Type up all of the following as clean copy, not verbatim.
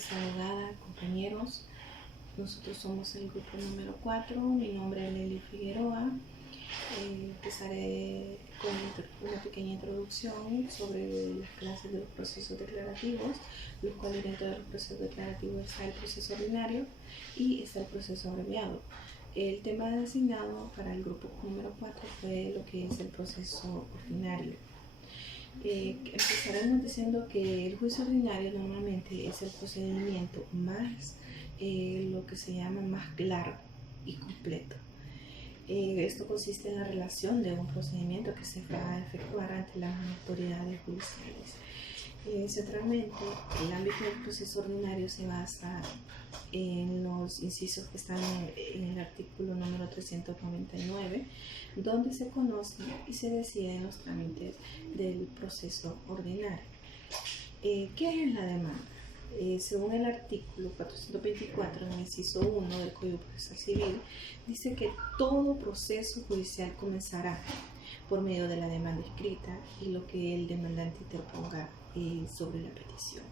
tardes, abogada, compañeros. Nosotros somos el grupo número 4. Mi nombre es Lely Figueroa. Empezaré con una pequeña introducción sobre las clases de los procesos declarativos, los cuales dentro de los procesos declarativos está el proceso ordinario y está el proceso abreviado. El tema designado para el grupo número 4 fue lo que es el proceso ordinario. Empezaremos diciendo que el juicio ordinario normalmente es el procedimiento más, lo que se llama más largo y completo. Esto consiste en la relación de un procedimiento que se va a efectuar ante las autoridades judiciales. Centralmente, el ámbito del proceso ordinario se basa en los incisos que están en el artículo número 399, donde se conocen y se deciden los trámites del proceso ordinario. ¿Qué es la demanda? Según el artículo 424, en el inciso 1 del Código Procesal Civil, dice que todo proceso judicial comenzará por medio de la demanda escrita y lo que el demandante interponga sobre la petición.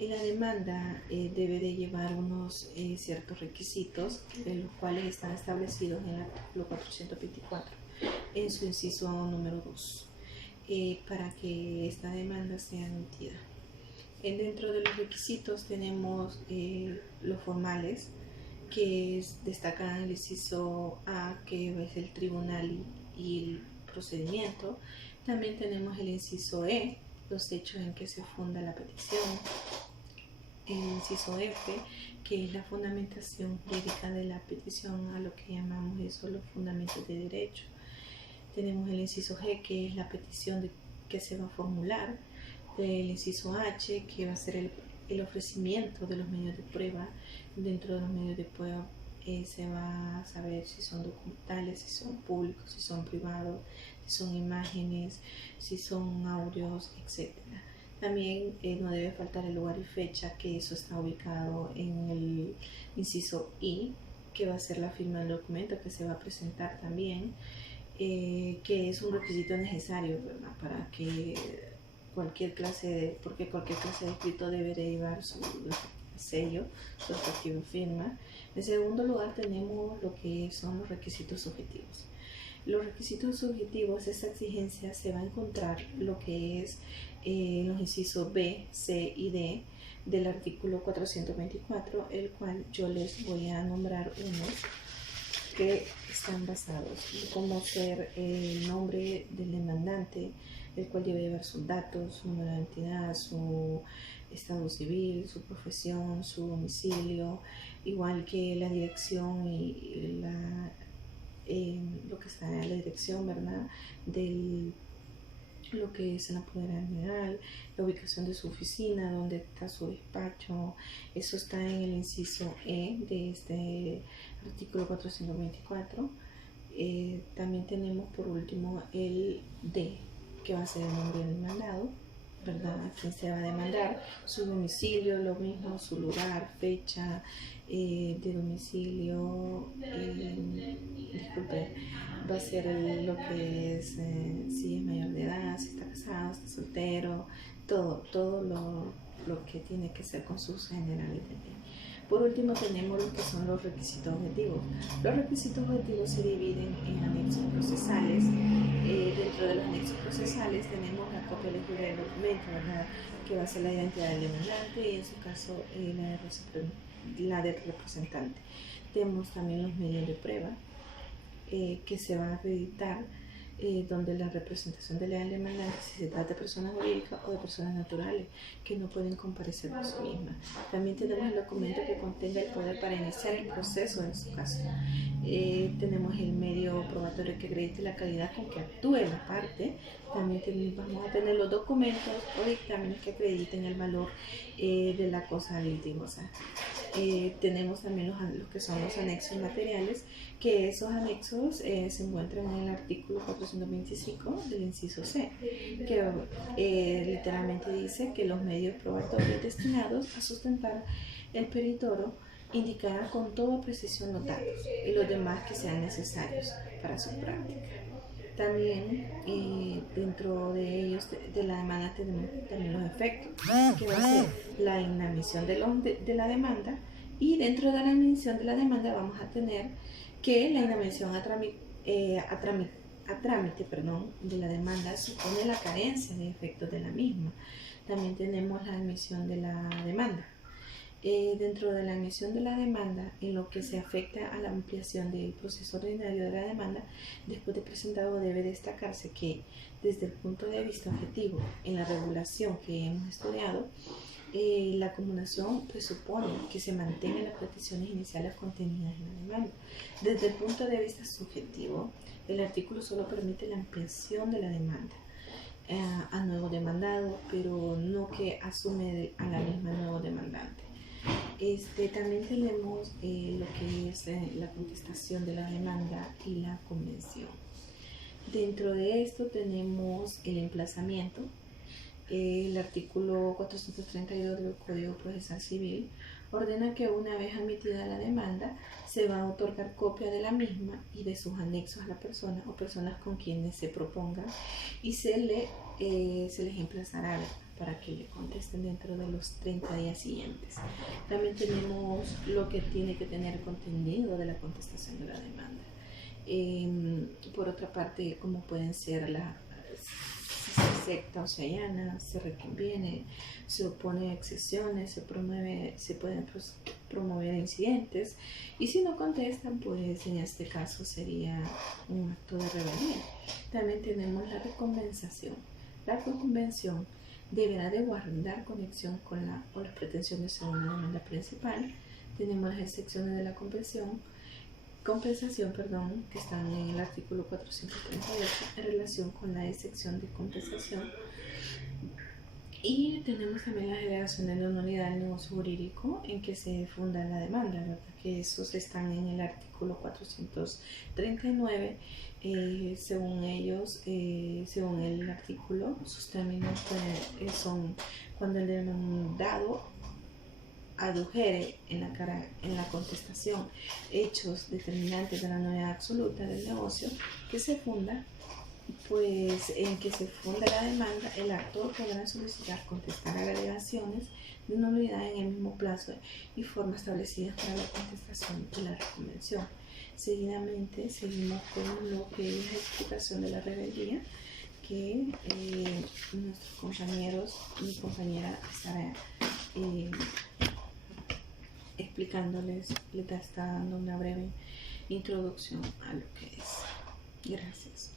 La demanda debe de llevar unos ciertos requisitos, los cuales están establecidos en el artículo 424, en su inciso número 2, para que esta demanda sea emitida. Dentro de los requisitos tenemos los formales, que destacan el inciso A, que es el tribunal y el procedimiento. También tenemos el inciso E, los hechos en que se funda la petición. El inciso F, que es la fundamentación jurídica de la petición, a lo que llamamos eso los fundamentos de derecho. Tenemos el inciso G, que es la petición que se va a formular. El inciso H, que va a ser el ofrecimiento de los medios de prueba. Dentro de los medios de prueba se va a saber si son documentales, si son públicos, si son privados, si son imágenes, si son audios, etc. También no debe faltar el lugar y fecha, que eso está ubicado en el inciso I, que va a ser la firma del documento que se va a presentar también, que es un requisito necesario, ¿verdad? Para que cualquier clase de escrito debe de llevar su sello, su respectiva firma. En segundo lugar tenemos lo que son los requisitos subjetivos. Los requisitos subjetivos, esta exigencia se va a encontrar lo que es los incisos B, C y D del artículo 424, el cual yo les voy a nombrar unos que están basados, como ser el nombre del demandante, el cual debe llevar sus datos, su número de identidad, su estado civil, su profesión, su domicilio, igual que la dirección y lo que está en la dirección, ¿verdad?, de lo que es el apoderado general, la ubicación de su oficina, donde está su despacho. Eso está en el inciso E de este artículo 424. También tenemos por último el D, que va a ser el nombre del demandado, ¿verdad?, a quien se va a demandar, su domicilio, lo mismo, su lugar, fecha de domicilio, va a ser lo que es si es mayor de edad, si está casado, si está soltero, todo lo que tiene que ser con sus generales de ley. Por último tenemos lo que son los requisitos objetivos. Los requisitos objetivos se dividen en anexos procesales. Dentro de los anexos procesales tenemos la copia legible del documento, ¿verdad?, que va a ser la identidad del demandante y en su caso la del representante. Tenemos también los medios de prueba que se van a acreditar, donde la representación de la demandante, si se trata de personas jurídicas o de personas naturales que no pueden comparecer por sí mismas. También tenemos el documento que contenga el poder para iniciar el proceso en su caso. Tenemos el medio probatorio que acredite la calidad con que actúe la parte. También vamos a tener los documentos o dictámenes que acrediten el valor de la cosa litimosa. Tenemos también los que son los anexos materiales, que esos anexos se encuentran en el artículo 425 del inciso C, que literalmente dice que los medios probatorios destinados a sustentar el peritoro indicarán con toda precisión los datos y los demás que sean necesarios para su práctica. También dentro de ellos, de la demanda, tenemos también los efectos, que va a ser la inadmisión de la demanda, y dentro de la inadmisión de la demanda vamos a tener que la inadmisión a trámite de la demanda supone la carencia de efectos de la misma. También tenemos la admisión de la demanda. Dentro de la emisión de la demanda, en lo que se afecta a la ampliación del proceso ordinario de la demanda, después de presentado debe destacarse que desde el punto de vista objetivo, en la regulación que hemos estudiado, la acumulación presupone que se mantengan las peticiones iniciales contenidas en la demanda. Desde el punto de vista subjetivo, el artículo solo permite la ampliación de la demanda a nuevo demandado, pero no que asume a la misma nuevo demandante. También tenemos lo que es la contestación de la demanda y la convención. Dentro de esto tenemos el emplazamiento. El artículo 432 del Código Procesal Civil ordena que una vez admitida la demanda se va a otorgar copia de la misma y de sus anexos a la persona o personas con quienes se proponga, y se les emplazará para que le contesten dentro de los 30 días siguientes. También tenemos lo que tiene que tener contenido de la contestación de la demanda. Por otra parte, como pueden ser si se acepta o se allana, se reconviene, se opone a excepciones, se pueden promover incidentes, y si no contestan, pues en este caso sería un acto de rebeldía. También tenemos la recompensación. La reconvención deberá de guardar conexión con las pretensiones según la demanda principal. Tenemos las excepciones de la compensación, que están en el artículo 438 en relación con la excepción de compensación. Y tenemos también las generaciones de una unidad del negocio jurídico en que se funda la demanda, ¿verdad? Que esos están en el artículo 439. Según ellos, según el artículo, sus términos son cuando el demandado adujere en la contestación hechos determinantes de la nulidad absoluta del negocio que se funda, pues en que se funda la demanda, el actor podrá solicitar contestar alegaciones de nulidad en el mismo plazo y forma establecidas para la contestación de la reconvención. Seguidamente seguimos con lo que es la explicación de la rebeldía, que nuestros compañeros, mi compañera estará explicándoles, les está dando una breve introducción a lo que es. Gracias.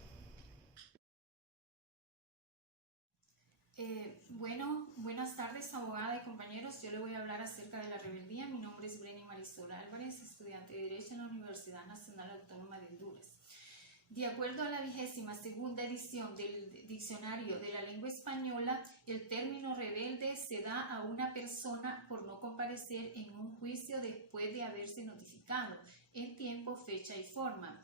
Buenas tardes, abogada y compañeros. Yo le voy a hablar acerca de la rebeldía. Mi nombre es Breni Marisol Álvarez, estudiante de Derecho en la Universidad Nacional Autónoma de Honduras. De acuerdo a la 22ª edición del Diccionario de la Lengua Española, el término rebelde se da a una persona por no comparecer en un juicio después de haberse notificado en tiempo, fecha y forma,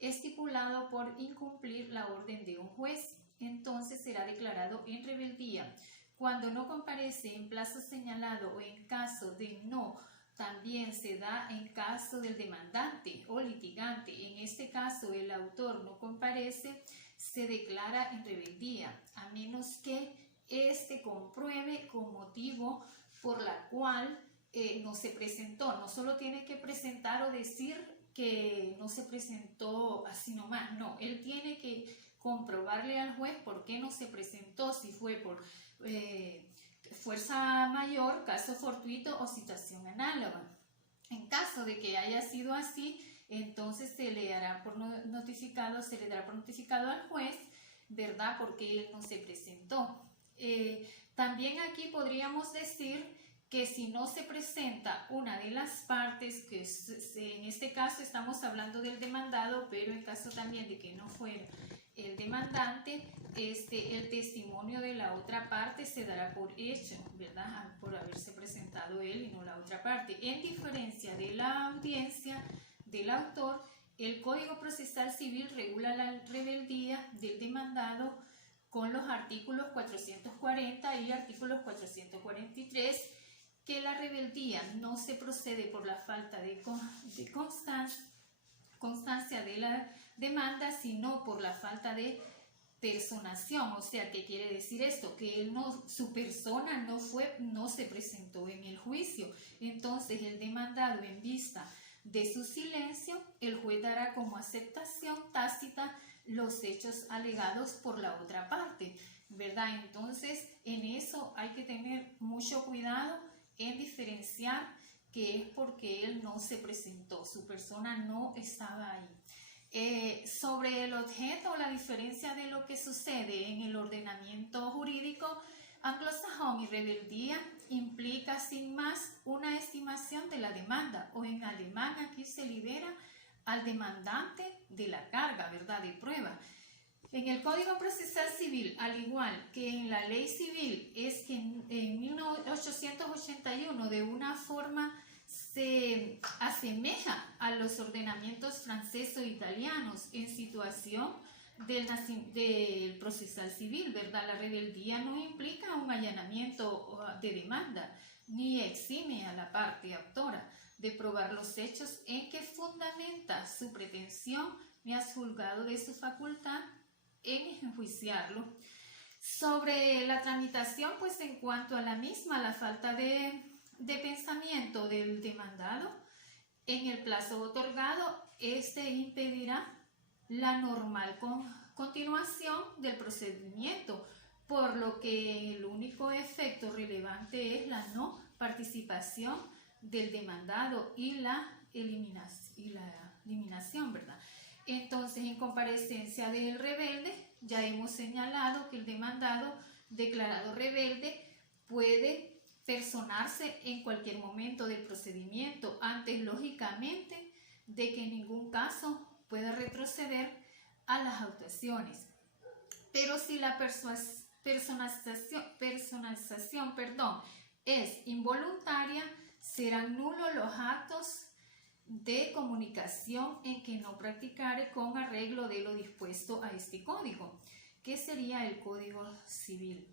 estipulado por incumplir la orden de un juez. Entonces será declarado en rebeldía. Cuando no comparece en plazo señalado o en caso de no, también se da en caso del demandante o litigante. En este caso, el autor no comparece, se declara en rebeldía, a menos que éste compruebe con motivo por la cual no se presentó. No solo tiene que presentar o decir que no se presentó así nomás, no, él tiene que comprobarle al juez por qué no se presentó, si fue por fuerza mayor, caso fortuito o situación análoga. En caso de que haya sido así, entonces se le dará por notificado al juez, ¿verdad? Porque él no se presentó. También aquí podríamos decir que si no se presenta una de las partes, que en este caso estamos hablando del demandado, pero en caso también de que no fuera el demandante, el testimonio de la otra parte se dará por hecho, ¿verdad? Por haberse presentado él y no la otra parte. En diferencia de la audiencia del autor, el Código Procesal Civil regula la rebeldía del demandado con los artículos 440 y artículos 443, que la rebeldía no se procede por la falta de constancia constancia de la demanda, sino por la falta de personación. O sea, ¿qué quiere decir esto? Que él su persona no se presentó en el juicio. Entonces, el demandado, en vista de su silencio, el juez dará como aceptación tácita los hechos alegados por la otra parte, ¿verdad? Entonces, en eso hay que tener mucho cuidado en diferenciar que es porque él no se presentó, su persona no estaba ahí. Sobre el objeto, la diferencia de lo que sucede en el ordenamiento jurídico anglosajón y rebeldía implica sin más una estimación de la demanda, o en alemán aquí se libera al demandante de la carga, ¿verdad?, de prueba. En el Código Procesal Civil, al igual que en la Ley Civil, es que en 1881 de una forma se asemeja a los ordenamientos franceses o italianos en situación del procesal civil, ¿verdad? La rebeldía no implica un allanamiento de demanda, ni exime a la parte autora de probar los hechos en que fundamenta su pretensión, ni has juzgado de su facultad en enjuiciarlo. Sobre la tramitación, pues en cuanto a la misma, la falta de pensamiento del demandado en el plazo otorgado, este impedirá la normal continuación del procedimiento, por lo que el único efecto relevante es la no participación del demandado y la eliminación, ¿verdad? Entonces, en comparecencia del rebelde, ya hemos señalado que el demandado declarado rebelde puede personarse en cualquier momento del procedimiento, antes, lógicamente, de que en ningún caso pueda retroceder a las actuaciones. Pero si la personalización, es involuntaria, serán nulos los actos de comunicación en que no practicare con arreglo de lo dispuesto a este código, que sería el Código Civil,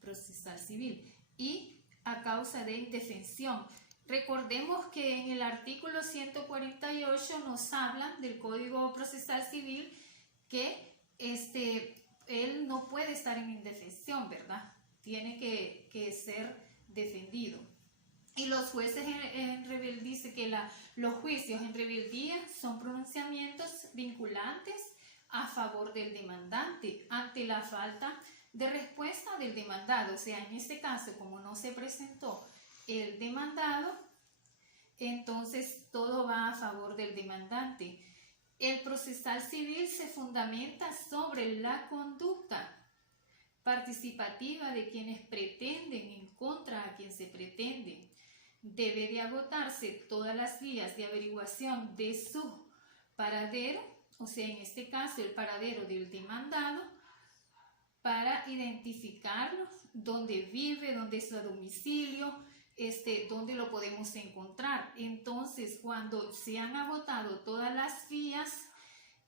Procesal Civil, y a causa de indefensión. Recordemos que en el artículo 148 nos habla del Código Procesal Civil que él no puede estar en indefensión, ¿verdad? Tiene que ser defendido. Y los jueces en rebeldía, dice que los juicios en rebeldía son pronunciamientos vinculantes a favor del demandante ante la falta de respuesta del demandado. O sea, en este caso, como no se presentó el demandado, entonces todo va a favor del demandante. El procesal civil se fundamenta sobre la conducta participativa de quienes pretenden en contra a quien se pretende. Debe de agotarse todas las vías de averiguación de su paradero, o sea, en este caso el paradero del demandado, para identificarlo, dónde vive, dónde es su domicilio, dónde lo podemos encontrar. Entonces, cuando se han agotado todas las vías,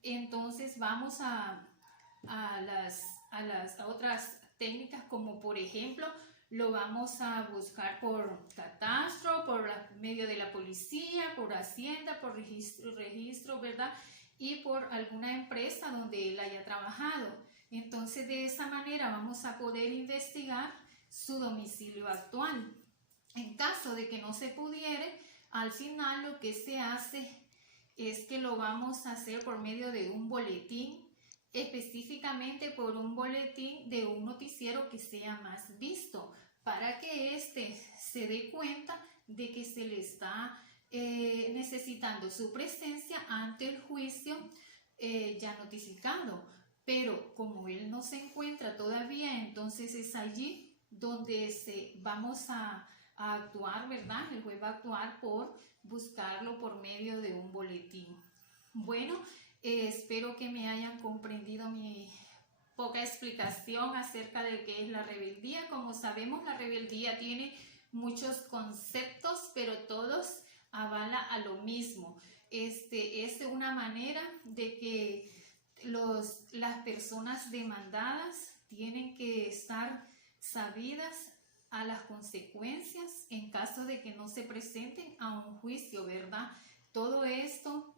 entonces vamos a otras técnicas, como por ejemplo, lo vamos a buscar por catastro, por medio de la policía, por hacienda, por registro, ¿verdad? Y por alguna empresa donde él haya trabajado. Entonces, de esa manera vamos a poder investigar su domicilio actual. En caso de que no se pudiere, al final lo que se hace es que lo vamos a hacer por medio de un boletín, específicamente por un boletín de un noticiero que sea más visto, para que se dé cuenta de que se le está necesitando su presencia ante el juicio ya notificado. Pero como él no se encuentra todavía, entonces es allí donde vamos a actuar, ¿verdad? El juez va a actuar por buscarlo por medio de un boletín. Bueno, espero que me hayan comprendido mi poca explicación acerca de qué es la rebeldía. Como sabemos, la rebeldía tiene muchos conceptos, pero todos avala a lo mismo. Es una manera de que las personas demandadas tienen que estar sabidas a las consecuencias en caso de que no se presenten a un juicio, ¿verdad? Todo esto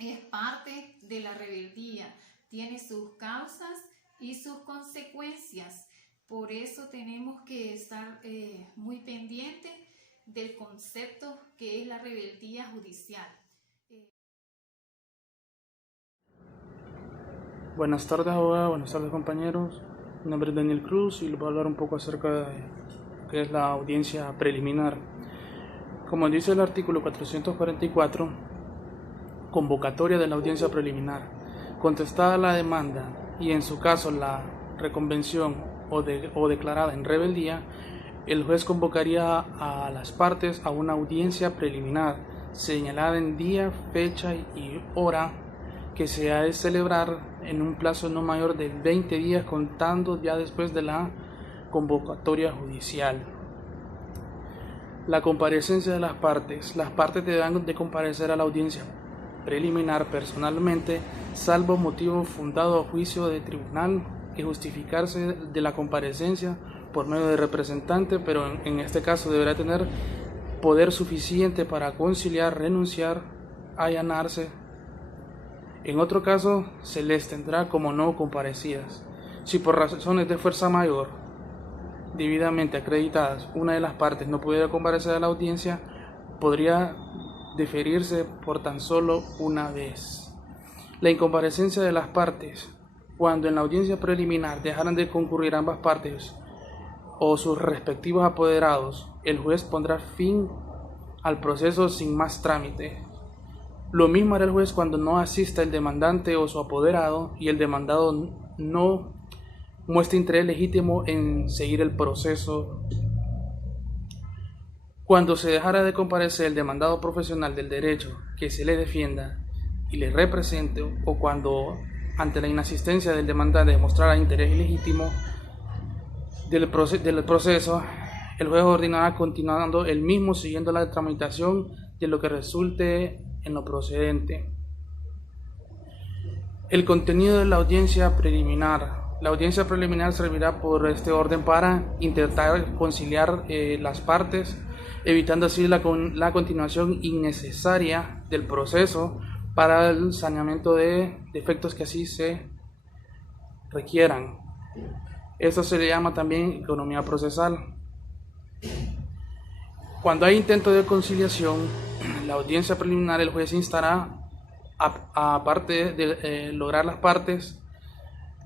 es parte de la rebeldía, tiene sus causas y sus consecuencias. Por eso tenemos que estar muy pendientes del concepto que es la rebeldía judicial. Buenas tardes, abogada. Buenas tardes, compañeros. Mi nombre es Daniel Cruz y les voy a hablar un poco acerca de lo que es la audiencia preliminar. Como dice el artículo 444, convocatoria de la audiencia preliminar. Contestada la demanda y en su caso la reconvención o declarada en rebeldía, el juez convocaría a las partes a una audiencia preliminar señalada en día, fecha y hora que se ha de celebrar en un plazo no mayor de 20 días contando ya después de la convocatoria judicial. La comparecencia de las partes. Las partes deberán de comparecer a la audiencia preliminar personalmente, salvo motivo fundado a juicio de tribunal que justificarse de la comparecencia por medio de representante, pero en este caso deberá tener poder suficiente para conciliar, renunciar, allanarse. En otro caso, se les tendrá como no comparecidas. Si por razones de fuerza mayor, debidamente acreditadas, una de las partes no pudiera comparecer a la audiencia, podría deferirse por tan solo una vez. La incomparecencia de las partes. Cuando en la audiencia preliminar dejaran de concurrir ambas partes o sus respectivos apoderados, el juez pondrá fin al proceso sin más trámite. Lo mismo hará el juez cuando no asista el demandante o su apoderado y el demandado no muestre interés legítimo en seguir el proceso. Cuando se dejara de comparecer el demandado profesional del derecho que se le defienda y le represente, o cuando ante la inasistencia del demandante demostrara interés ilegítimo del proceso, el juez ordenará continuando el mismo siguiendo la tramitación de lo que resulte en lo procedente. El contenido de la audiencia preliminar. La audiencia preliminar servirá por este orden para intentar conciliar las partes, evitando así la continuación innecesaria del proceso para el saneamiento de defectos que así se requieran. Esto se le llama también economía procesal. Cuando hay intento de conciliación, la audiencia preliminar, el juez instará, aparte de lograr las partes,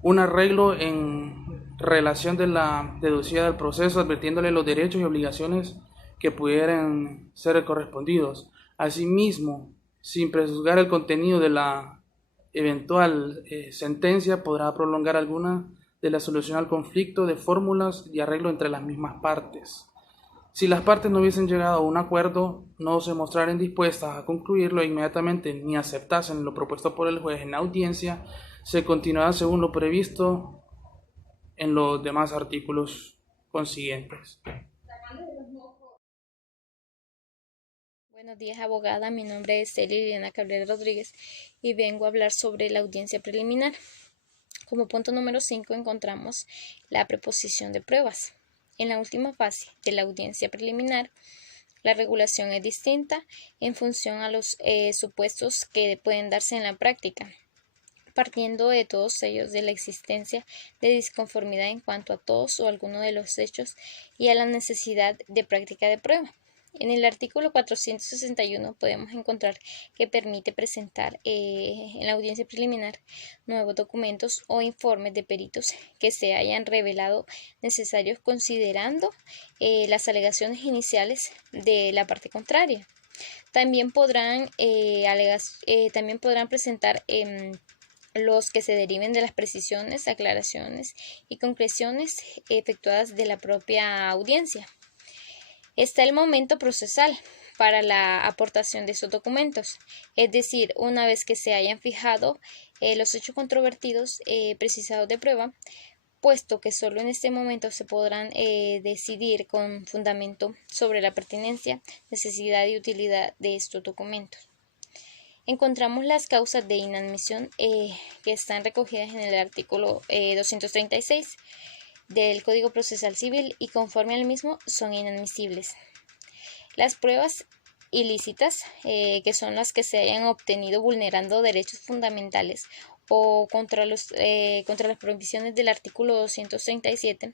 un arreglo en relación de la deducida del proceso, advirtiéndole los derechos y obligaciones que pudieran ser correspondidos. Asimismo, sin prejuzgar el contenido de la eventual sentencia, podrá prolongar alguna de la solución al conflicto de fórmulas y arreglo entre las mismas partes. Si las partes no hubiesen llegado a un acuerdo, no se mostraren dispuestas a concluirlo inmediatamente ni aceptasen lo propuesto por el juez en la audiencia, se continuará según lo previsto en los demás artículos consiguientes. Buenos días, abogada. Mi nombre es Celia Liliana Cabrera Rodríguez y vengo a hablar sobre la audiencia preliminar. Como punto número 5 encontramos la preposición de pruebas. En la última fase de la audiencia preliminar, la regulación es distinta en función a los supuestos que pueden darse en la práctica, partiendo de todos ellos de la existencia de disconformidad en cuanto a todos o alguno de los hechos y a la necesidad de práctica de prueba. En el artículo 461 podemos encontrar que permite presentar en la audiencia preliminar nuevos documentos o informes de peritos que se hayan revelado necesarios considerando las alegaciones iniciales de la parte contraria. También podrán presentar los que se deriven de las precisiones, aclaraciones y concreciones efectuadas de la propia audiencia. Está el momento procesal para la aportación de estos documentos, es decir, una vez que se hayan fijado los hechos controvertidos precisados de prueba, puesto que solo en este momento se podrán decidir con fundamento sobre la pertinencia, necesidad y utilidad de estos documentos. Encontramos las causas de inadmisión que están recogidas en el artículo 236 del Código Procesal Civil y conforme al mismo son inadmisibles. Las pruebas ilícitas, que son las que se hayan obtenido vulnerando derechos fundamentales o contra las prohibiciones del artículo 237,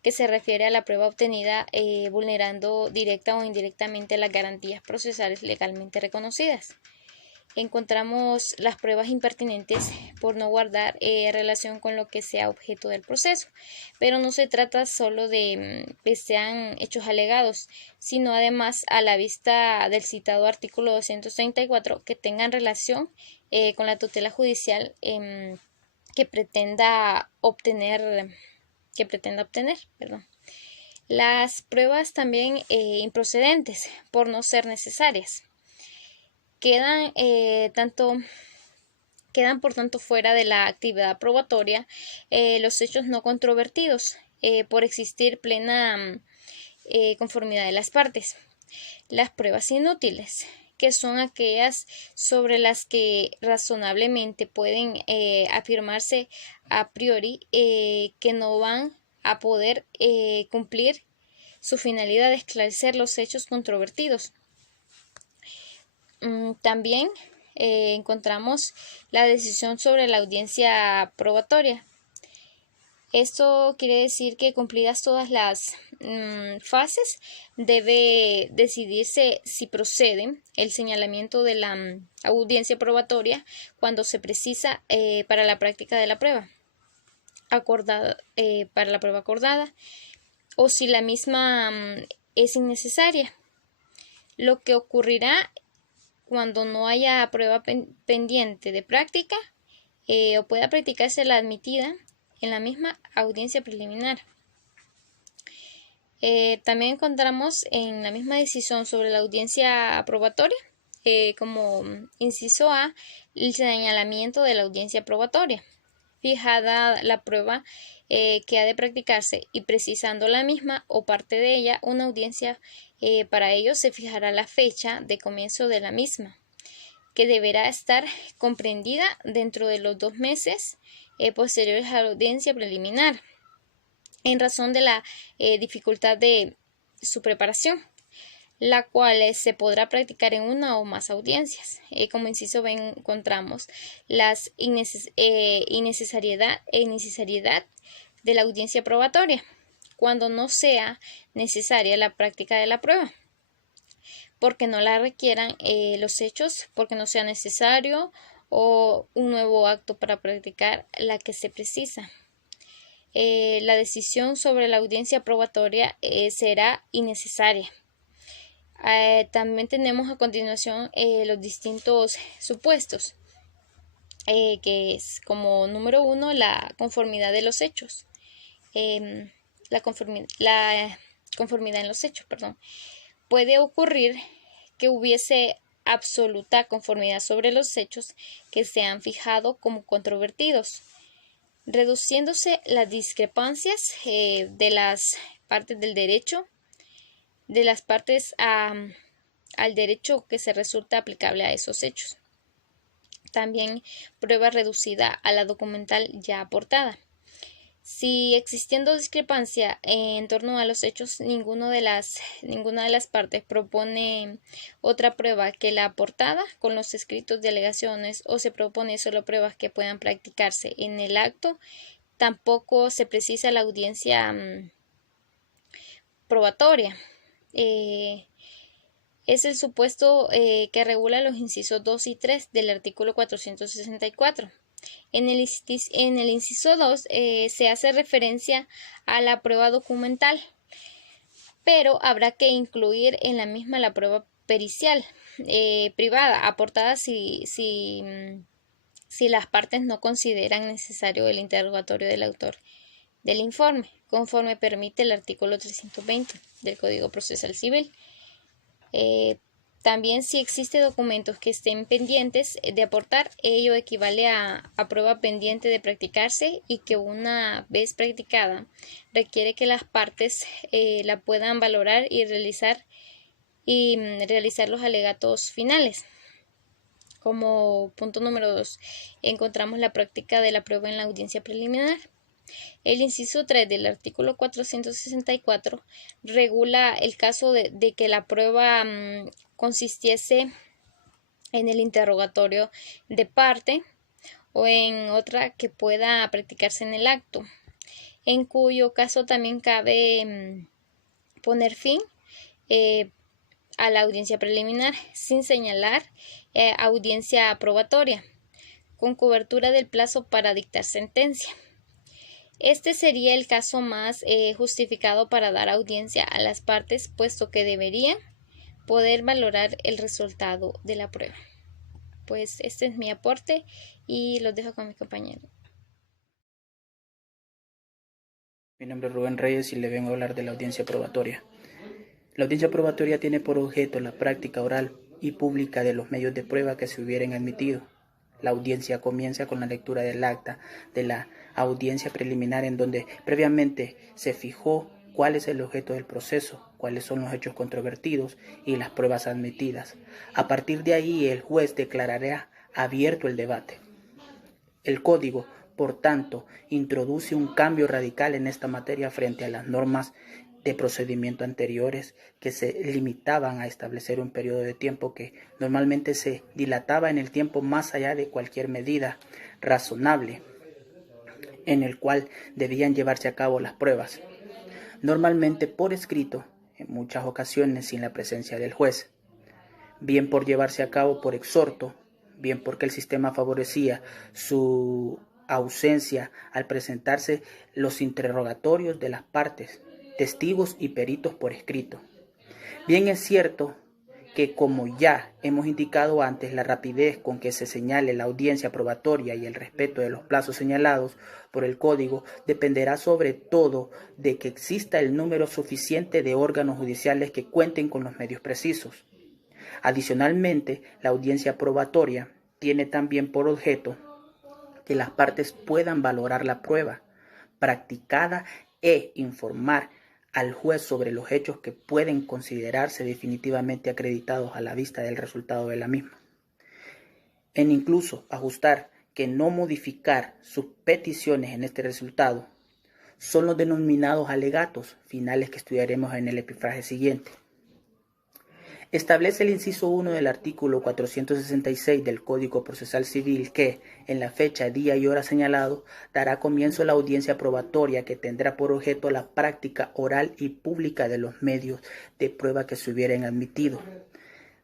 que se refiere a la prueba obtenida vulnerando directa o indirectamente las garantías procesales legalmente reconocidas. Encontramos las pruebas impertinentes por no guardar relación con lo que sea objeto del proceso, pero no se trata solo de que sean hechos alegados, sino además, a la vista del citado artículo 234, que tengan relación con la tutela judicial que pretenda obtener. Las pruebas también improcedentes por no ser necesarias quedan por tanto fuera de la actividad probatoria los hechos no controvertidos por existir plena conformidad de las partes. Las pruebas inútiles, que son aquellas sobre las que razonablemente pueden afirmarse a priori que no van a poder cumplir su finalidad de esclarecer los hechos controvertidos. También encontramos la decisión sobre la audiencia probatoria. Esto quiere decir que, cumplidas todas las fases, debe decidirse si procede el señalamiento de la audiencia probatoria cuando se precisa para la práctica de la prueba acordada, o si la misma es innecesaria. Lo que ocurrirá cuando no haya prueba pendiente de práctica o pueda practicarse la admitida en la misma audiencia preliminar. También encontramos en la misma decisión sobre la audiencia probatoria, como inciso A, el señalamiento de la audiencia probatoria, fijada la prueba que ha de practicarse y precisando la misma o parte de ella una audiencia. Para ello se fijará la fecha de comienzo de la misma, que deberá estar comprendida dentro de los 2 meses posteriores a la audiencia preliminar, en razón de la dificultad de su preparación, la cual se podrá practicar en una o más audiencias. Como inciso B encontramos las innecesariedad de la audiencia probatoria, cuando no sea necesaria la práctica de la prueba, porque no la requieran los hechos, porque no sea necesario o un nuevo acto para practicar la que se precisa. La decisión sobre la audiencia probatoria será innecesaria. También tenemos a continuación los distintos supuestos, que es como número 1 la conformidad de los hechos. La conformidad en los hechos, Puede ocurrir que hubiese absoluta conformidad sobre los hechos que se han fijado como controvertidos, reduciéndose las discrepancias de las partes del derecho, al derecho que se resulta aplicable a esos hechos. También prueba reducida a la documental ya aportada. Si existiendo discrepancia en torno a los hechos, ninguna de las partes propone otra prueba que la aportada con los escritos de alegaciones, o se propone solo pruebas que puedan practicarse en el acto, tampoco se precisa la audiencia probatoria. Es el supuesto que regula los incisos 2 y 3 del artículo 464. En el inciso 2 se hace referencia a la prueba documental, pero habrá que incluir en la misma la prueba pericial privada, aportada si las partes no consideran necesario el interrogatorio del autor del informe, conforme permite el artículo 320 del Código Procesal Civil. También, si existen documentos que estén pendientes de aportar, ello equivale a prueba pendiente de practicarse y que, una vez practicada, requiere que las partes la puedan valorar y realizar los alegatos finales. Como punto número 2, encontramos la práctica de la prueba en la audiencia preliminar. El inciso 3 del artículo 464 regula el caso de que la prueba consistiese en el interrogatorio de parte o en otra que pueda practicarse en el acto, en cuyo caso también cabe poner fin a la audiencia preliminar sin señalar audiencia probatoria, con cobertura del plazo para dictar sentencia. Este sería el caso más justificado para dar audiencia a las partes, puesto que deberían poder valorar el resultado de la prueba. Pues este es mi aporte y los dejo con mi compañero. Mi nombre es Rubén Reyes y le vengo a hablar de la audiencia probatoria. La audiencia probatoria tiene por objeto la práctica oral y pública de los medios de prueba que se hubieran admitido. La audiencia comienza con la lectura del acta de la audiencia preliminar, en donde previamente se fijó cuál es el objeto del proceso, cuáles son los hechos controvertidos y las pruebas admitidas. A partir de ahí, el juez declarará abierto el debate. El Código, por tanto, introduce un cambio radical en esta materia frente a las normas de procedimiento anteriores, que se limitaban a establecer un periodo de tiempo que normalmente se dilataba en el tiempo más allá de cualquier medida razonable en el cual debían llevarse a cabo las pruebas, normalmente por escrito, en muchas ocasiones sin la presencia del juez, bien por llevarse a cabo por exhorto, bien porque el sistema favorecía su ausencia al presentarse los interrogatorios de las partes, testigos y peritos por escrito. Bien es cierto que, como ya hemos indicado antes, la rapidez con que se señale la audiencia probatoria y el respeto de los plazos señalados por el Código dependerá sobre todo de que exista el número suficiente de órganos judiciales que cuenten con los medios precisos. Adicionalmente, la audiencia probatoria tiene también por objeto que las partes puedan valorar la prueba practicada e informar al juez sobre los hechos que pueden considerarse definitivamente acreditados a la vista del resultado de la misma, en incluso ajustar que no modificar sus peticiones en este resultado. Son los denominados alegatos finales que estudiaremos en el epígrafe siguiente. Establece el inciso 1 del artículo 466 del Código Procesal Civil que, en la fecha, día y hora señalado, dará comienzo la audiencia probatoria, que tendrá por objeto la práctica oral y pública de los medios de prueba que se hubieran admitido.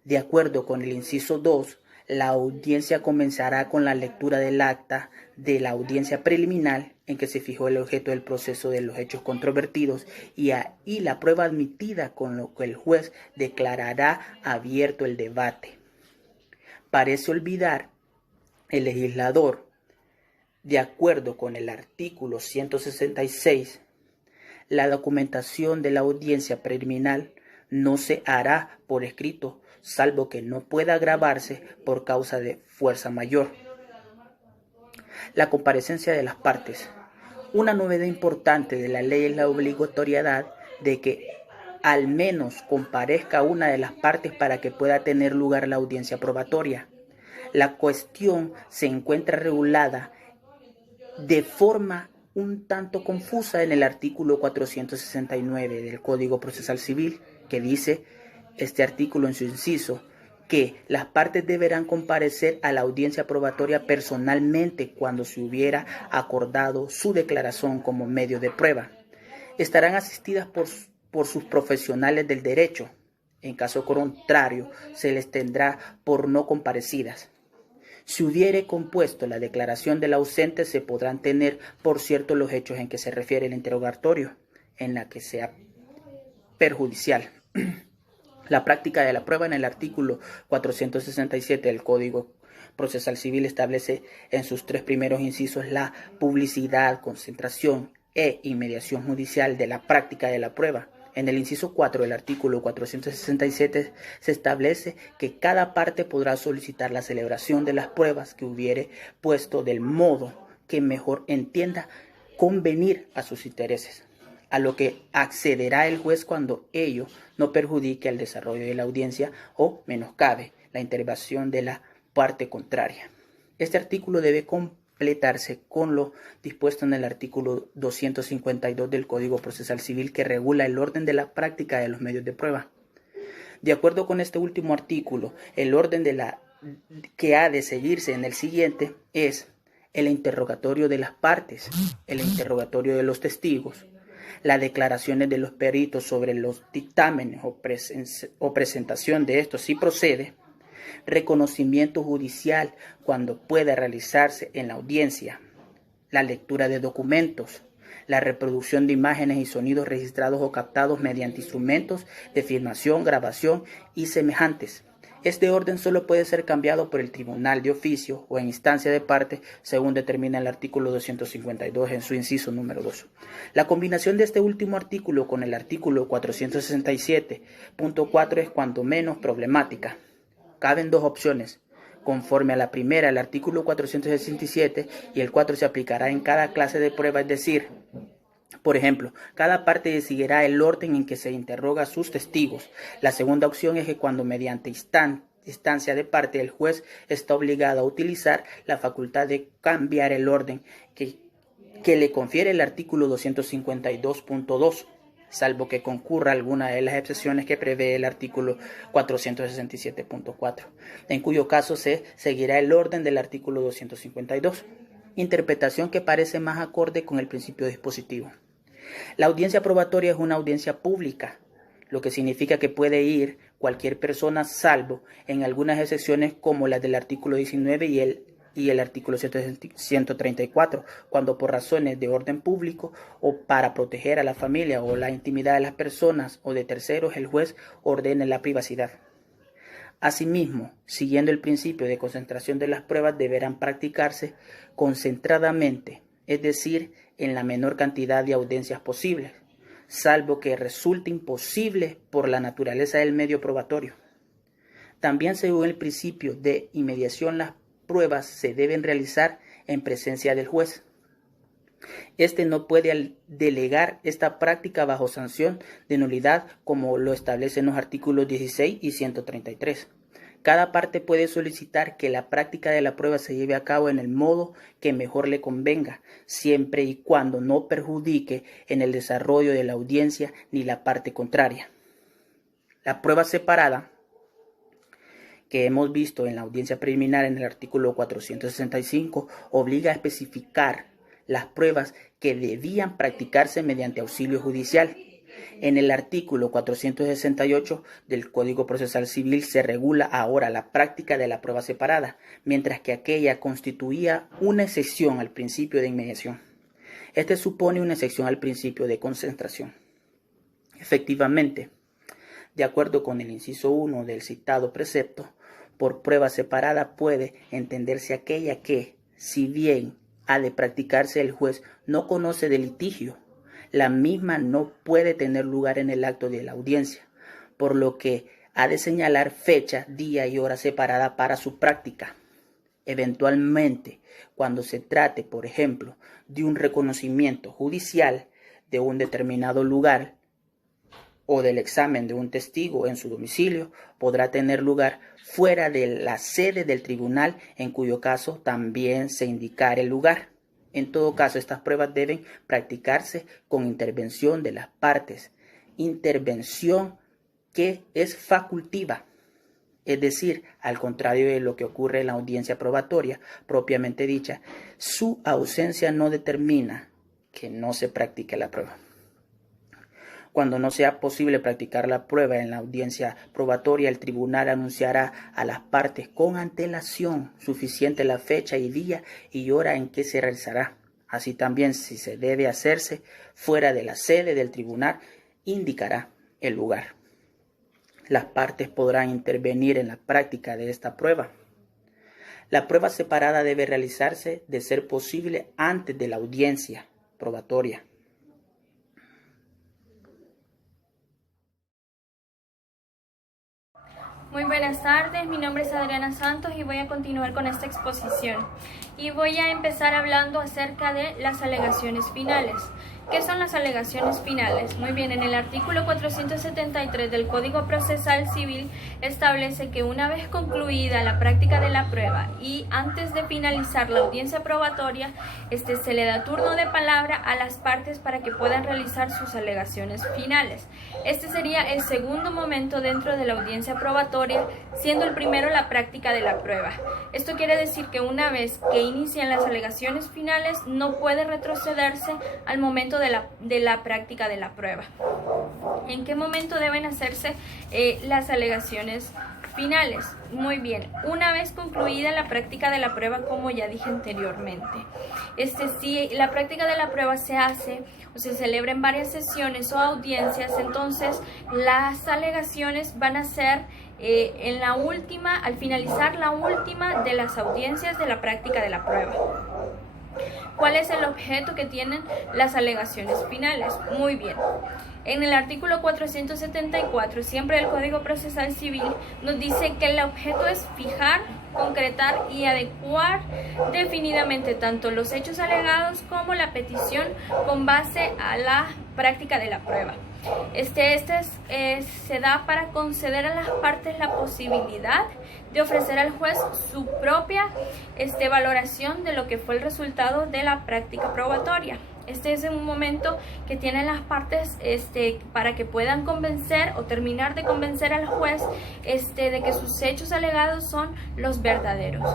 De acuerdo con el inciso 2, la audiencia comenzará con la lectura del acta de la audiencia preliminar, en que se fijó el objeto del proceso de los hechos controvertidos, y ahí la prueba admitida, con lo que el juez declarará abierto el debate. Parece olvidar el legislador, de acuerdo con el artículo 166, la documentación de la audiencia preliminar no se hará por escrito, salvo que no pueda grabarse por causa de fuerza mayor. La comparecencia de las partes. Una novedad importante de la ley es la obligatoriedad de que al menos comparezca una de las partes para que pueda tener lugar la audiencia probatoria. La cuestión se encuentra regulada de forma un tanto confusa en el artículo 469 del Código Procesal Civil, que dice este artículo en su inciso que las partes deberán comparecer a la audiencia probatoria personalmente cuando se hubiera acordado su declaración como medio de prueba. Estarán asistidas por sus profesionales del derecho. En caso contrario, se les tendrá por no comparecidas. Si hubiere compuesto la declaración del ausente, se podrán tener por cierto los hechos en que se refiere el interrogatorio, en la que sea perjudicial. La práctica de la prueba en el artículo 467 del Código Procesal Civil establece en sus 3 primeros incisos la publicidad, concentración e inmediación judicial de la práctica de la prueba. En el inciso 4 del artículo 467 se establece que cada parte podrá solicitar la celebración de las pruebas que hubiere puesto del modo que mejor entienda convenir a sus intereses, a lo que accederá el juez cuando ello no perjudique el desarrollo de la audiencia o menoscabe la intervención de la parte contraria. Este artículo debe completarse con lo dispuesto en el artículo 252 del Código Procesal Civil, que regula el orden de la práctica de los medios de prueba. De acuerdo con este último artículo, el orden que ha de seguirse en el siguiente es el interrogatorio de las partes, el interrogatorio de los testigos, las declaraciones de los peritos sobre los dictámenes o presentación de estos si procede, reconocimiento judicial cuando pueda realizarse en la audiencia, la lectura de documentos, la reproducción de imágenes y sonidos registrados o captados mediante instrumentos de filmación, grabación y semejantes. Este orden solo puede ser cambiado por el tribunal de oficio o en instancia de parte, según determina el artículo 252 en su inciso número 2. La combinación de este último artículo con el artículo 467.4 es cuanto menos problemática. Caben dos opciones. Conforme a la primera, el artículo 467 y el 4 se aplicará en cada clase de prueba, es decir, por ejemplo, cada parte decidirá el orden en que se interroga a sus testigos. La segunda opción es que cuando mediante instancia de parte el juez está obligado a utilizar la facultad de cambiar el orden que le confiere el artículo 252.2, salvo que concurra alguna de las excepciones que prevé el artículo 467.4, en cuyo caso se seguirá el orden del artículo 252. Interpretación que parece más acorde con el principio dispositivo. La audiencia probatoria es una audiencia pública, lo que significa que puede ir cualquier persona, salvo en algunas excepciones como las del artículo 19 y el artículo 134, cuando por razones de orden público o para proteger a la familia o la intimidad de las personas o de terceros, el juez ordene la privacidad. Asimismo, siguiendo el principio de concentración de las pruebas, deberán practicarse concentradamente, es decir, en la menor cantidad de audiencias posibles, salvo que resulte imposible por la naturaleza del medio probatorio. También, según el principio de inmediación, las pruebas se deben realizar en presencia del juez. Este no puede delegar esta práctica bajo sanción de nulidad, como lo establecen los artículos 16 y 133. Cada parte puede solicitar que la práctica de la prueba se lleve a cabo en el modo que mejor le convenga, siempre y cuando no perjudique en el desarrollo de la audiencia ni la parte contraria. La prueba separada, que hemos visto en la audiencia preliminar en el artículo 465, obliga a especificar las pruebas que debían practicarse mediante auxilio judicial. En el artículo 468 del Código Procesal Civil se regula ahora la práctica de la prueba separada, mientras que aquella constituía una excepción al principio de inmediación. Este supone una excepción al principio de concentración. Efectivamente, de acuerdo con el inciso 1 del citado precepto, por prueba separada puede entenderse aquella que, si bien ha de practicarse el juez no conoce del litigio, la misma no puede tener lugar en el acto de la audiencia, por lo que ha de señalar fecha, día y hora separada para su práctica. Eventualmente, cuando se trate, por ejemplo, de un reconocimiento judicial de un determinado lugar o del examen de un testigo en su domicilio, podrá tener lugar fuera de la sede del tribunal, en cuyo caso también se indicará el lugar. En todo caso, estas pruebas deben practicarse con intervención de las partes, intervención que es facultativa, es decir, al contrario de lo que ocurre en la audiencia probatoria propiamente dicha, su ausencia no determina que no se practique la prueba. Cuando no sea posible practicar la prueba en la audiencia probatoria, el tribunal anunciará a las partes con antelación suficiente la fecha y día y hora en que se realizará. Así también, si se debe hacerse fuera de la sede del tribunal, indicará el lugar. Las partes podrán intervenir en la práctica de esta prueba. La prueba separada debe realizarse, de ser posible, antes de la audiencia probatoria. Muy buenas tardes, mi nombre es Adriana Santos y voy a continuar con esta exposición. y voy a empezar hablando acerca de las alegaciones finales. ¿Qué son las alegaciones finales? Muy bien, en el artículo 473 del Código Procesal Civil establece que una vez concluida la práctica de la prueba y antes de finalizar la audiencia probatoria, se le da turno de palabra a las partes para que puedan realizar sus alegaciones finales. Este sería el segundo momento dentro de la audiencia probatoria, siendo el primero la práctica de la prueba. Esto quiere decir que una vez que inician las alegaciones finales, no puede retrocederse al momento de la práctica de la prueba. ¿En qué momento deben hacerse las alegaciones finales? Muy bien, una vez concluida la práctica de la prueba, como ya dije anteriormente. Si la práctica de la prueba se hace o se celebra en varias sesiones o audiencias, entonces las alegaciones van a ser en la última, al finalizar la última de las audiencias de la práctica de la prueba. ¿Cuál es el objeto que tienen las alegaciones finales? Muy bien. En el artículo 474, siempre del Código Procesal Civil, nos dice que el objeto es fijar, concretar y adecuar definidamente tanto los hechos alegados como la petición con base a la práctica de la prueba. Se da para conceder a las partes la posibilidad de ofrecer al juez su propia valoración de lo que fue el resultado de la práctica probatoria. Este es un momento que tienen las partes para que puedan convencer o terminar de convencer al juez de que sus hechos alegados son los verdaderos.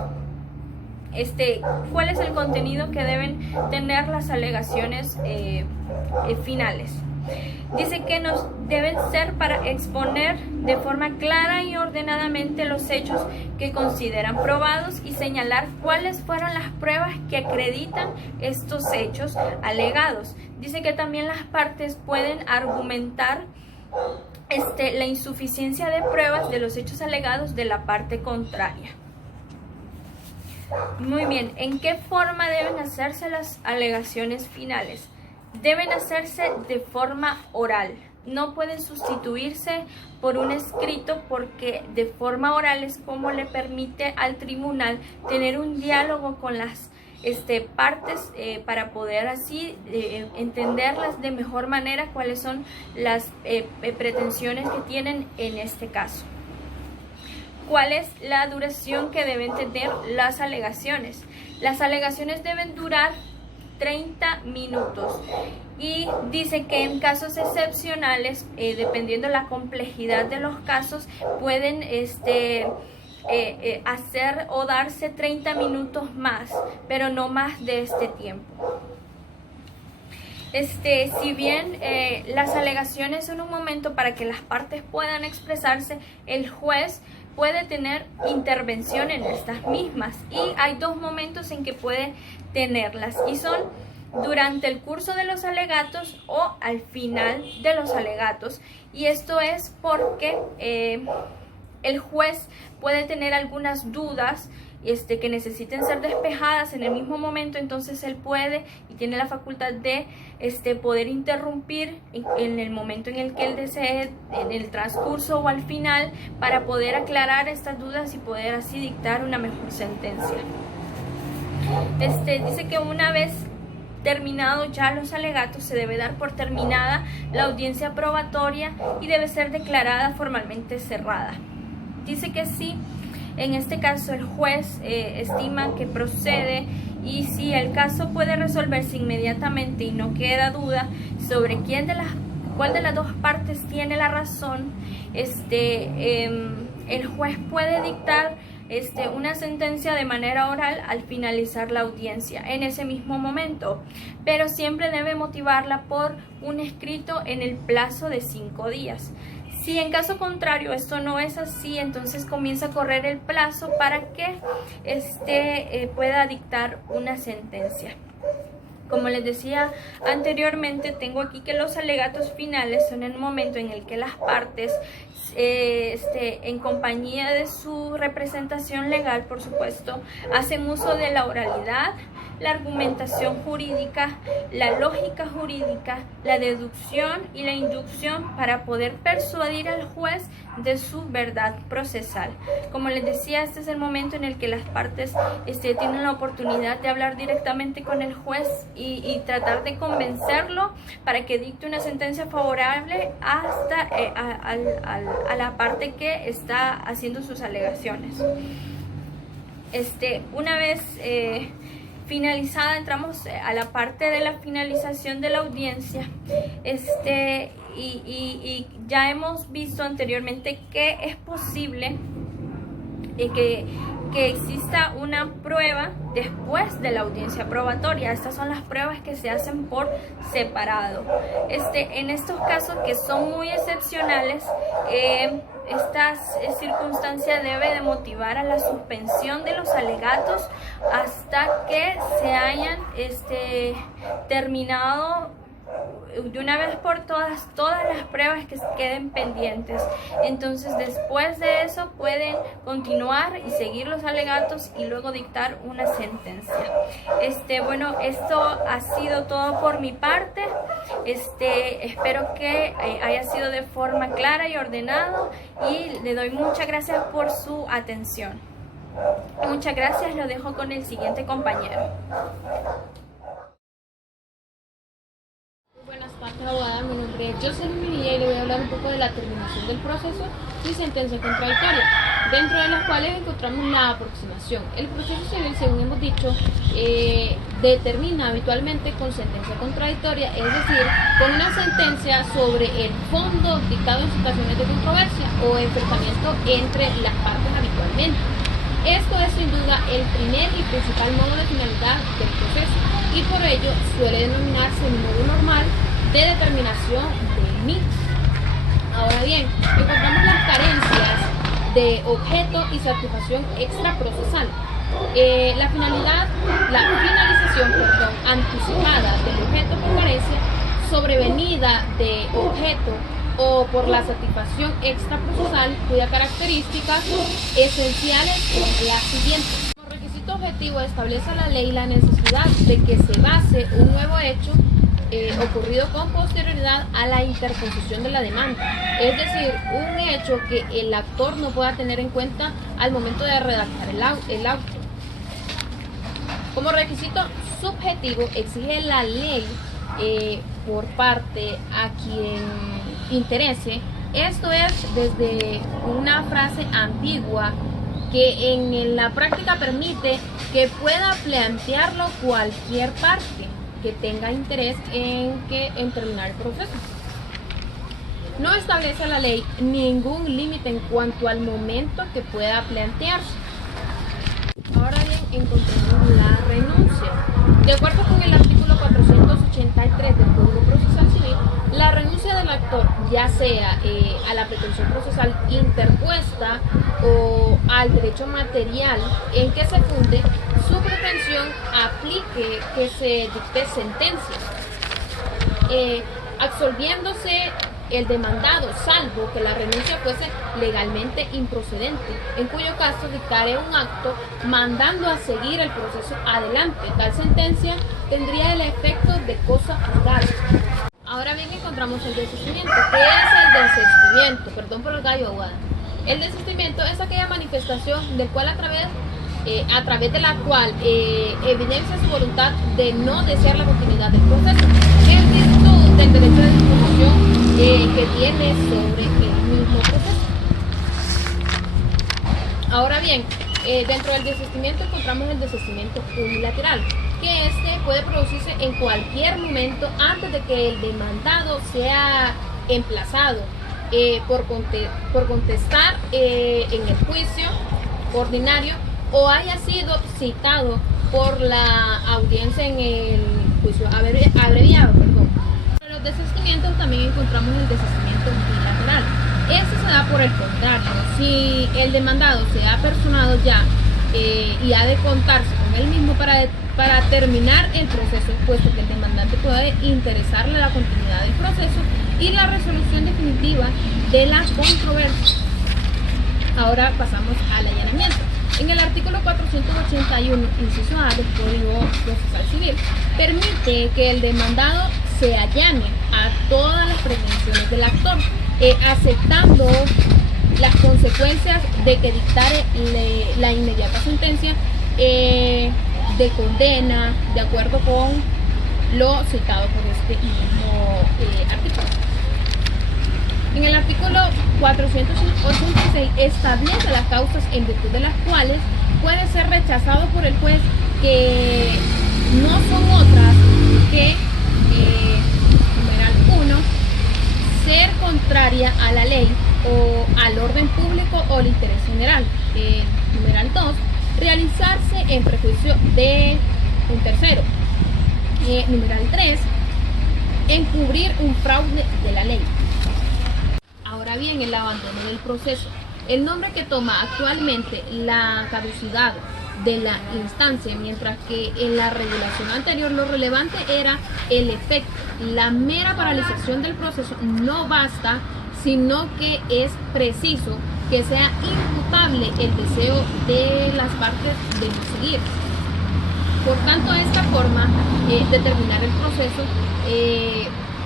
¿Cuál es el contenido que deben tener las alegaciones finales? Dice que nos deben ser para exponer de forma clara y ordenadamente los hechos que consideran probados y señalar cuáles fueron las pruebas que acreditan estos hechos alegados. Dice que también las partes pueden argumentar la insuficiencia de pruebas de los hechos alegados de la parte contraria. Muy bien, ¿en qué forma deben hacerse las alegaciones finales? Deben hacerse de forma oral, no pueden sustituirse por un escrito, porque de forma oral es como le permite al tribunal tener un diálogo con las partes para poder así entenderlas de mejor manera cuáles son las pretensiones que tienen en este caso. ¿Cuál es la duración que deben tener las alegaciones? Las alegaciones deben durar 30 minutos y dice que en casos excepcionales, dependiendo la complejidad de los casos, pueden hacer o darse 30 minutos más, pero no más de este tiempo. Si bien las alegaciones son un momento para que las partes puedan expresarse, el juez puede tener intervención en estas mismas, y hay dos momentos en que puede tenerlas, y son durante el curso de los alegatos o al final de los alegatos. Y esto es porque el juez puede tener algunas dudas que necesiten ser despejadas en el mismo momento, entonces él puede y tiene la facultad de poder interrumpir en el momento en el que él desee, en el transcurso o al final, para poder aclarar estas dudas y poder así dictar una mejor sentencia. Dice que una vez terminado ya los alegatos, se debe dar por terminada la audiencia probatoria y debe ser declarada formalmente cerrada. Dice que sí, en este caso el juez estima que procede, y si el caso puede resolverse inmediatamente y no queda duda sobre cuál de las dos partes tiene la razón, el juez puede dictar una sentencia de manera oral al finalizar la audiencia en ese mismo momento, pero siempre debe motivarla por un escrito en el plazo de 5 días. Si en caso contrario esto no es así, entonces comienza a correr el plazo para que pueda dictar una sentencia. Como les decía anteriormente, tengo aquí que los alegatos finales son el momento en el que las partes, en compañía de su representación legal, por supuesto, hacen uso de la oralidad, la argumentación jurídica, la lógica jurídica, la deducción y la inducción para poder persuadir al juez de su verdad procesal. Como les decía, este es el momento en el que las partes tienen la oportunidad de hablar directamente con el juez y tratar de convencerlo para que dicte una sentencia favorable hasta a la parte que está haciendo sus alegaciones. Una vez finalizada, entramos a la parte de la finalización de la audiencia. Y ya hemos visto anteriormente que es posible que exista una prueba después de la audiencia probatoria. Estas son las pruebas que se hacen por separado. En estos casos, que son muy excepcionales, esta circunstancia debe de motivar a la suspensión de los alegatos hasta que se hayan terminado de una vez por todas las pruebas que queden pendientes. Entonces, después de eso pueden continuar y seguir los alegatos y luego dictar una sentencia. Bueno, esto ha sido todo por mi parte. Espero que haya sido de forma clara y ordenado, y le doy muchas gracias por su atención. Muchas gracias, lo dejo con el siguiente compañero. Buenas tardes, abogada. Mi nombre es Jocelyn Minilla y le voy a hablar un poco de la terminación del proceso y sentencia contradictoria, dentro de las cuales encontramos la aproximación. El proceso civil, según hemos dicho, determina habitualmente con sentencia contradictoria, es decir, con una sentencia sobre el fondo dictado en situaciones de controversia o enfrentamiento entre las partes habitualmente. Esto es sin duda el primer y principal modo de finalidad del proceso, y por ello suele denominarse el modo normal de determinación del MIT. Ahora bien, encontramos las carencias de objeto y satisfacción extraprocesal. La finalización anticipada del objeto por carencia, sobrevenida de objeto o por la satisfacción extraprocesal, cuya característica esenciales son las siguientes. Como requisito objetivo, establece la ley la necesidad de que se base un nuevo hecho ocurrido con posterioridad a la interposición de la demanda, es decir, un hecho que el actor no pueda tener en cuenta al momento de redactar el auto. Como requisito subjetivo, exige la ley por parte a quien interese, esto es desde una frase ambigua que en la práctica permite que pueda plantearlo cualquier parte que tenga interés en terminar el proceso. No establece la ley ningún límite en cuanto al momento que pueda plantearse. Ahora bien, encontramos la renuncia. De acuerdo con el artículo 483 del Código Procesal Civil, la renuncia del actor, ya sea a la pretensión procesal interpuesta o al derecho material en que se funde su pretensión, aplique que se dicte sentencia, absolviéndose el demandado, salvo que la renuncia fuese legalmente improcedente, en cuyo caso dictare un acto mandando a seguir el proceso adelante. Tal sentencia tendría el efecto de cosa juzgada. Ahora bien, encontramos el desistimiento. ¿Qué es el desistimiento? Perdón por el gallo, abogada. El desistimiento es aquella manifestación del cual a través de la cual evidencia su voluntad de no desear la continuidad del proceso, en virtud del derecho de disposición que tiene sobre el mismo proceso. Ahora bien, dentro del desistimiento encontramos el desistimiento unilateral, que puede producirse en cualquier momento antes de que el demandado sea emplazado por contestar en el juicio ordinario o haya sido citado por la audiencia en el juicio abreviado. En los desistimientos también encontramos el desistimiento bilateral. Este se da por el contrario. Si el demandado se ha personado ya y ha de contarse con él mismo para para terminar el proceso, puesto que el demandante puede interesarle la continuidad del proceso y la resolución definitiva de la controversia. Ahora pasamos al allanamiento. En el artículo 481, inciso A del Código Procesal Civil, permite que el demandado se allane a todas las pretensiones del actor, aceptando las consecuencias de que dictare la inmediata sentencia de condena, de acuerdo con lo citado por este mismo artículo. En el artículo 486 establece las causas en virtud de las cuales puede ser rechazado por el juez, que no son otras que, numeral 1, ser contraria a la ley o al orden público o al interés general. Numeral 2, realizarse en prejuicio de un tercero. Numeral 3, encubrir un fraude de la ley. Ahora bien, el abandono del proceso. El nombre que toma actualmente la caducidad de la instancia, mientras que en la regulación anterior lo relevante era el efecto. La mera paralización del proceso no basta, sino que es preciso que sea imputable el deseo de las partes de no seguir. Por tanto, esta forma de terminar el proceso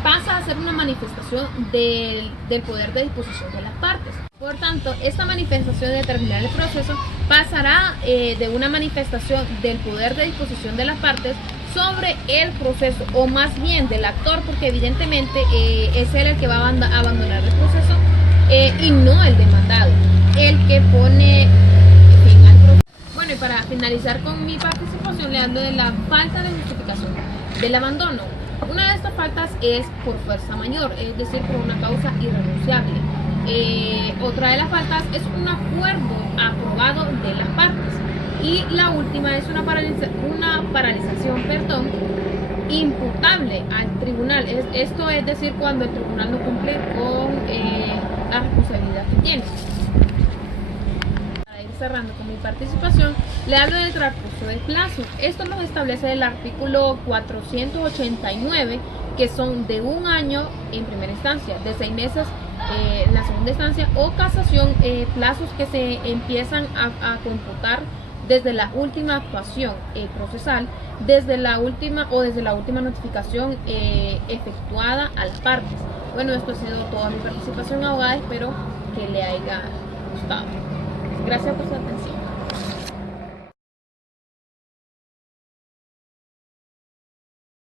pasa a ser una manifestación del poder de disposición de las partes. Por tanto, esta manifestación de terminar el proceso pasará de una manifestación del poder de disposición de las partes sobre el proceso, o más bien del actor, porque evidentemente es él el que va a abandonar el proceso y no el demandado, el que pone fin al proceso. Bueno, y para finalizar con mi participación, le hablo de la falta de justificación del abandono. Una de estas faltas es por fuerza mayor, es decir, por una causa irrenunciable. Otra de las faltas es un acuerdo aprobado de las partes. Y la última es una paralización imputable al tribunal. Esto es decir, cuando el tribunal no cumple con la responsabilidad que tiene. Para ir cerrando con mi participación, le hablo del transcurso del plazo. Esto lo establece el artículo 489, que son de 1 año en primera instancia, de 6 meses en la segunda instancia, o casación, plazos que se empiezan a computar desde la última actuación procesal, desde la última notificación efectuada a las partes. Bueno, esto ha sido toda mi participación, abogada. Espero que le haya gustado. Gracias por su atención.